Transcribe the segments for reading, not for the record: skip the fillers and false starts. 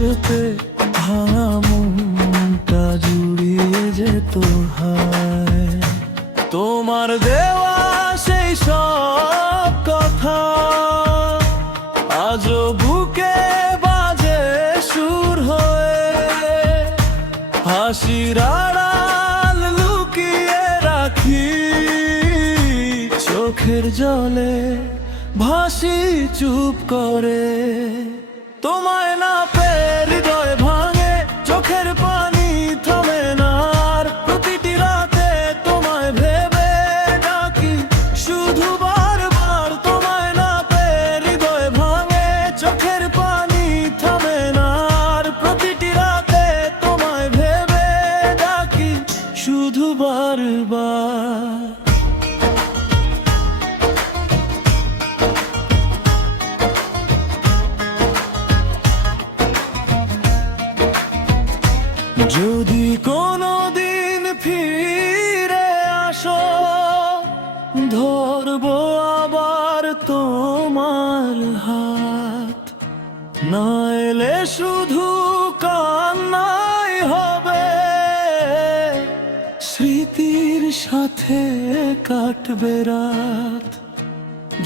স্পর্শতে ভাঙা মনটা জুড়িয়ে যেত হায়। তোমার দেওয়া সেই সব কথা আজও বুকে বাজে সুর হয়ে, হাসির আড়াল লুকিয়ে রাখি, চোখের জলে ভাসি চুপ করে। তোমায় না পেয়ে হৃদয় ভাঙে, চোখের পানি থামে না, আর প্রতিটি রাতে তোমায় ভেবে ডাকি শুধু বারবার। তোমায় না পেয়ে হৃদয় ভাঙে, চোখের পানি থামে না, আর প্রতিটি রাতে তোমায় ভেবে ডাকি শুধু বারবার। যদি কোনোদিন ফিরে আসো, ধরবো আবার তোমার হাত। না এলে শুধু কান্নাই হবে, স্মৃতির সাথে কাটবে রাত।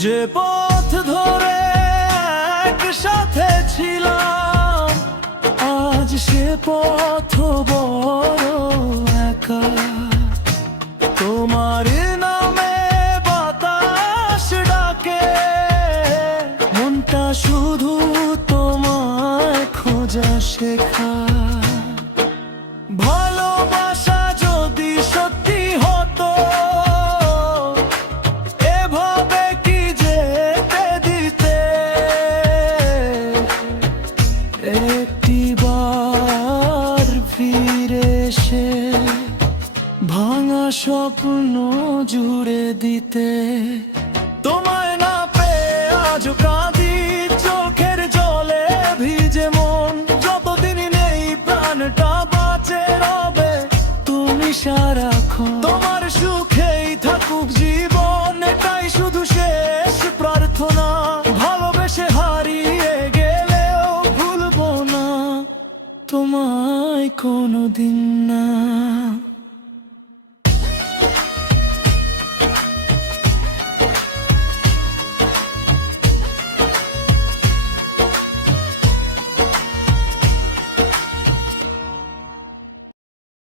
যে পথ ধরে একসাথে ছিলাম, আজ সে পথ বড় একা। তোমার নামে বাতাস ডাকে, মনটা শুধু তোমায় খোঁজা শেখা। ভালোবাসা যদি সত্যি হতো, এভাবে কি যেতে দিতে? একটিবার ফিরে এসে ভাঙা স্বপ্ন জুড়ে দিতে। তোমায় না পেয়ে আজ কাঁদি, চোখের জলে ভিজে মন। যতদিন নেই প্রাণটা বাঁচে রবে তুমি সারাক্ষণ। তোমার সুখেই থাকুক জীবন, এটাই শুধু শেষ প্রার্থনা। ভালোবেসে হারিয়ে গেলেও ভুলবো না তোমায় কোনোদিন না।